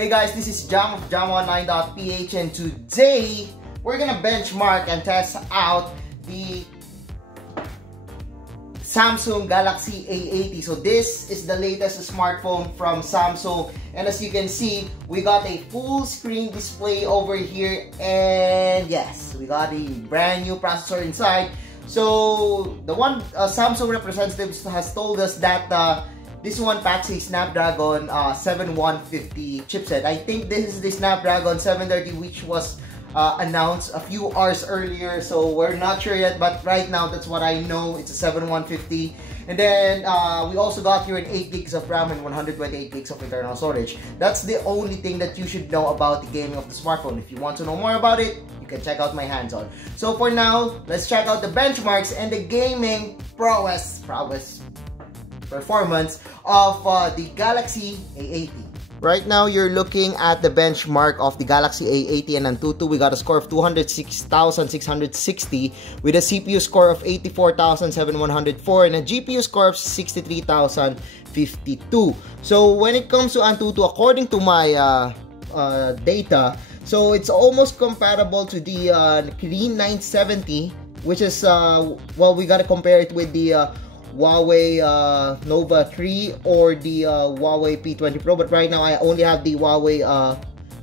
Hey guys, this is Jam of Jam19.ph, and today we're gonna benchmark and test out the Samsung Galaxy A80. So this is the latest smartphone from Samsung, and as you can see, we got a full screen display over here, and yes, we got a brand new processor inside. So the one Samsung representative has told us that this one packs a Snapdragon 7150 chipset. I think this is the Snapdragon 730, which was announced a few hours earlier, so we're not sure yet, but right now that's what I know. It's a 7150. And then we also got here an 8 gigs of RAM and 128 gigs of internal storage. That's the only thing that you should know about the gaming of the smartphone. If you want to know more about it, you can check out my hands-on. So for now, let's check out the benchmarks and the gaming prowess performance of the Galaxy A80. Right now, you're looking at the benchmark of the Galaxy A80 and Antutu. We got a score of 206,660 with a CPU score of 84,7104 and a GPU score of 63,052. So when it comes to Antutu, according to my data, so it's almost comparable to the Kirin 970, which is, well, we gotta compare it with the Huawei Nova 3 or the Huawei P20 Pro, but right now I only have the Huawei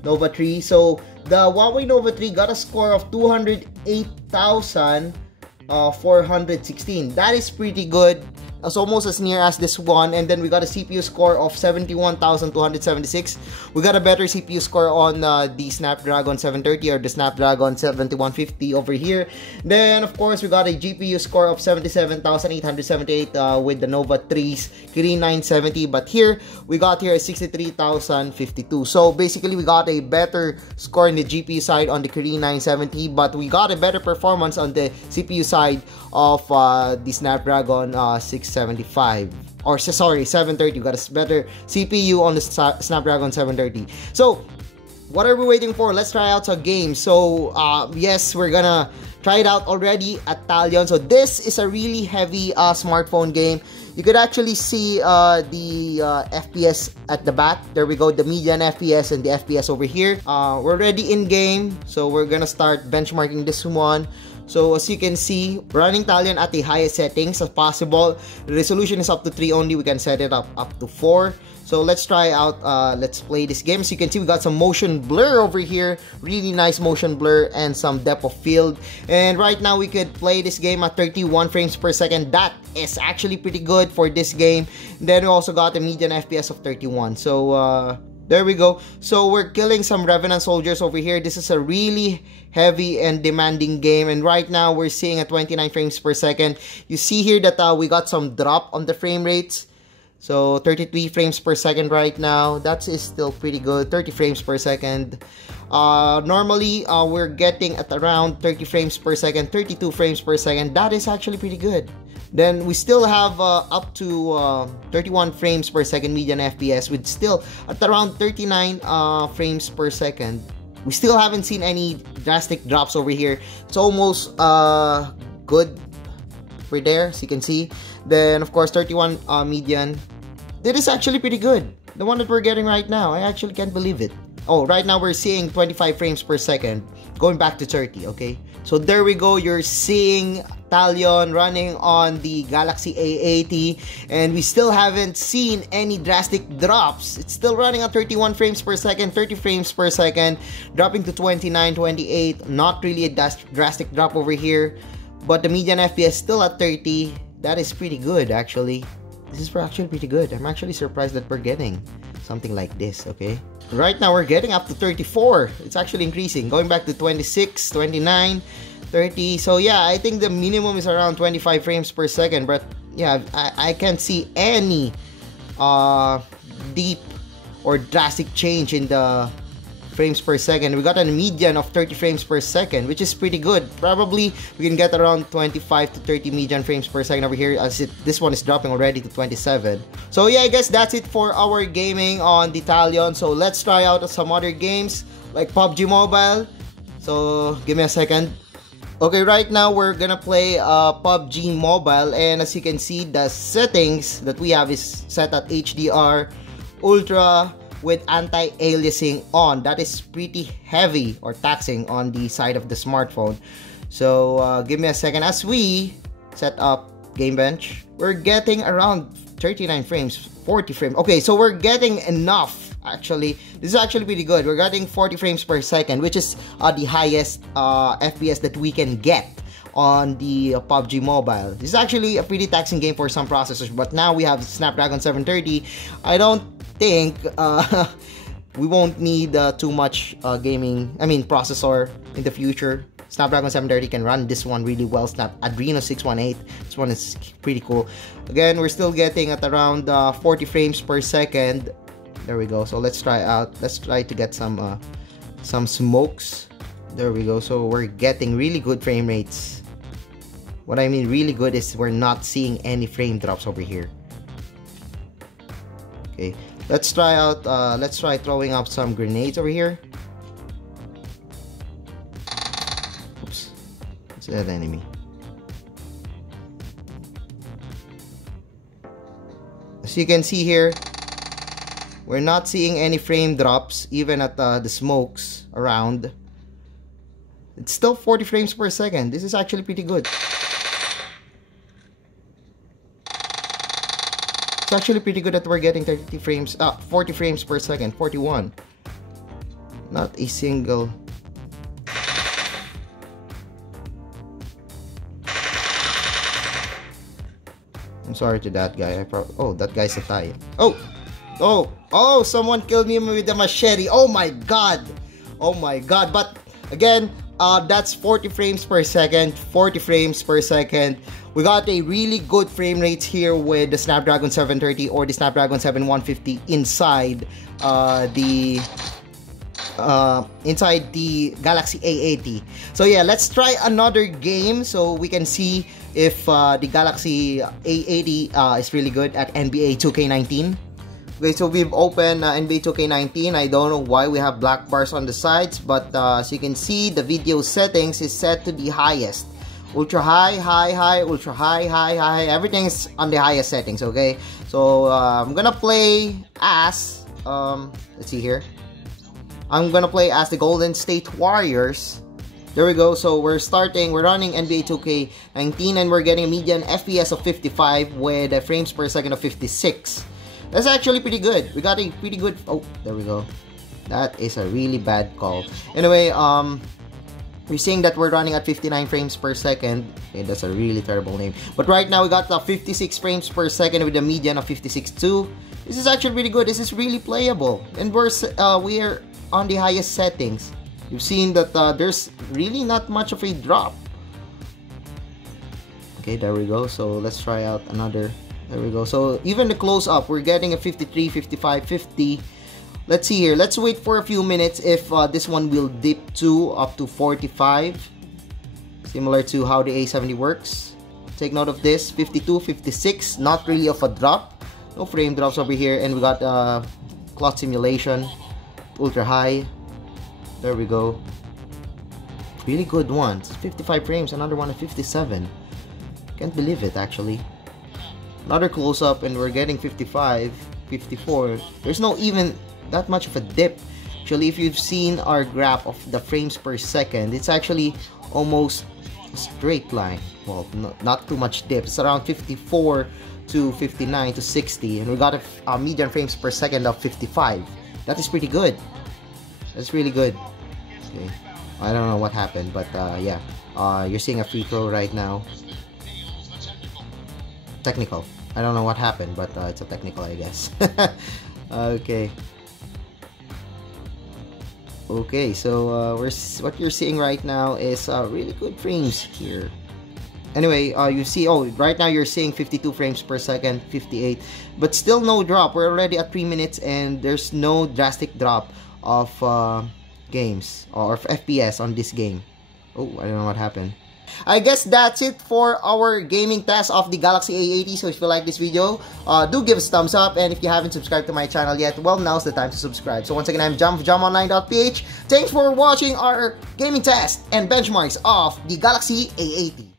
Nova 3. So the Huawei Nova 3 got a score of 208,416. That is pretty good. It's almost as near as this one. And then we got a CPU score of 71,276. We got a better CPU score on the Snapdragon 730 or the Snapdragon 7150 over here. Then of course we got a GPU score of 77,878 with the Nova 3's Kirin 970. But here we got a 63,052. So basically we got a better score in the GPU side on the Kirin 970, but we got a better performance on the CPU side of the Snapdragon 675, or sorry, 730. We got a better CPU on the Snapdragon 730. So what are we waiting for? Let's try out some games. So yes, we're gonna try it out already at Talion. So this is a really heavy smartphone game. You could actually see the FPS at the back. There we go, the median FPS and the FPS over here. We're already in game, so we're gonna start benchmarking this one. So as you can see, running Talion at the highest settings as possible. The resolution is up to 3 only. We can set it up to 4. So let's try out, let's play this game. As you can see, we got some motion blur over here. Really nice motion blur and some depth of field. And right now we could play this game at 31 frames per second. That is actually pretty good for this game. Then we also got a median FPS of 31. So there we go. So we're killing some Revenant soldiers over here. This is a really heavy and demanding game, and right now we're seeing at 29 frames per second. You see here that we got some drop on the frame rates. So 33 frames per second right now. That is still pretty good. 30 frames per second. Normally we're getting at around 30 frames per second, 32 frames per second. That is actually pretty good. Then we still have up to 31 frames per second median FPS with still at around 39 frames per second. We still haven't seen any drastic drops over here. It's almost good for there, as you can see. Then of course 31 median. That is actually pretty good. The one that we're getting right now, I actually can't believe it. Oh, right now we're seeing 25 frames per second, going back to 30, okay? So there we go, you're seeing Talion running on the Galaxy A80, and we still haven't seen any drastic drops. It's still running at 31 frames per second, 30 frames per second, dropping to 29, 28. Not really a drastic drop over here, but the median FPS still at 30. That is pretty good, actually. This is actually pretty good. I'm actually surprised that we're getting something like this, okay? Right now, we're getting up to 34. It's actually increasing. Going back to 26, 29, 30. So yeah, I think the minimum is around 25 frames per second. But yeah, I can't see any deep or drastic change in the frames per second. We got a median of 30 frames per second, which is pretty good. Probably we can get around 25 to 30 median frames per second over here, as this one is dropping already to 27. So yeah, I guess that's it for our gaming on the Talion. So let's try out some other games like PUBG Mobile. So give me a second. Okay, right now we're gonna play PUBG Mobile, and as you can see, the settings that we have is set at HDR, Ultra, with anti-aliasing on. That is pretty heavy or taxing on the side of the smartphone. So give me a second. As we set up Game Bench, we're getting around 39 frames, 40 frames. Okay, so we're getting enough. Actually, this is actually pretty good. We're getting 40 frames per second, which is the highest FPS that we can get on the PUBG Mobile. This is actually a pretty taxing game for some processors, but now we have Snapdragon 730. I don't think we won't need too much processor in the future. Snapdragon 730 can run this one really well. Adreno 618. This one is pretty cool. Again, we're still getting at around 40 frames per second. There we go. So let's try to get some smokes. There we go. So we're getting really good frame rates. What I mean really good is we're not seeing any frame drops over here. Okay, let's try throwing up some grenades over here. Oops, it's that enemy. As you can see here, we're not seeing any frame drops even at the smokes around. It's still 40 frames per second. This is actually pretty good. It's actually pretty good that we're getting 40 frames per second, 41. Not a single. I'm sorry to that guy. Oh, that guy's a Talion. Oh, someone killed me with a machete. Oh my god. Oh my god. But again, that's 40 frames per second. 40 frames per second. We got a really good frame rates here with the Snapdragon 730 or the Snapdragon 7150 inside the Galaxy A80. So yeah, let's try another game so we can see if the Galaxy A80 is really good at NBA 2K19. Okay, so we've opened NBA 2K19. I don't know why we have black bars on the sides, but as you can see, the video settings is set to the highest. Ultra high, high, high, ultra high, high, high. Everything's on the highest settings, okay? So I'm gonna play as, let's see here. I'm gonna play as the Golden State Warriors. There we go. So we're running NBA 2K19 and we're getting a median FPS of 55 with a frames per second of 56. That's actually pretty good. We got a pretty good, oh, there we go. That is a really bad call. Anyway, we're seeing that we're running at 59 frames per second. Okay, that's a really terrible name. But right now we got 56 frames per second with a median of 56.2. This is actually really good. This is really playable. And we are on the highest settings. You've seen that there's really not much of a drop. Okay, there we go. So let's try out another. There we go. So even the close-up, we're getting a 53, 55, 50. Let's see here. Let's wait for a few minutes if this one will dip up to 45. Similar to how the A70 works. Take note of this. 52, 56. Not really of a drop. No frame drops over here. And we got clock simulation. Ultra high. There we go. Really good ones. 55 frames. Another one at 57. Can't believe it actually. Another close-up and we're getting 55, 54. There's no even that much of a dip. Actually, if you've seen our graph of the frames per second, it's actually almost a straight line. Well, not too much dip. It's around 54 to 59 to 60. And we got a median frames per second of 55. That is pretty good. That's really good. Okay. I don't know what happened, but yeah. You're seeing a free throw right now. Technical. I don't know what happened, but it's a technical, I guess. Okay. Okay, so what you're seeing right now is really good frames here. Anyway, you see, right now you're seeing 52 frames per second, 58, but still no drop. We're already at 3 minutes and there's no drastic drop of games or FPS on this game. Oh, I don't know what happened. I guess that's it for our gaming test of the Galaxy A80. So if you like this video, do give us a thumbs up. And if you haven't subscribed to my channel yet, well, now's the time to subscribe. So once again, I'm JumOnline.ph. Thanks for watching our gaming test and benchmarks of the Galaxy A80.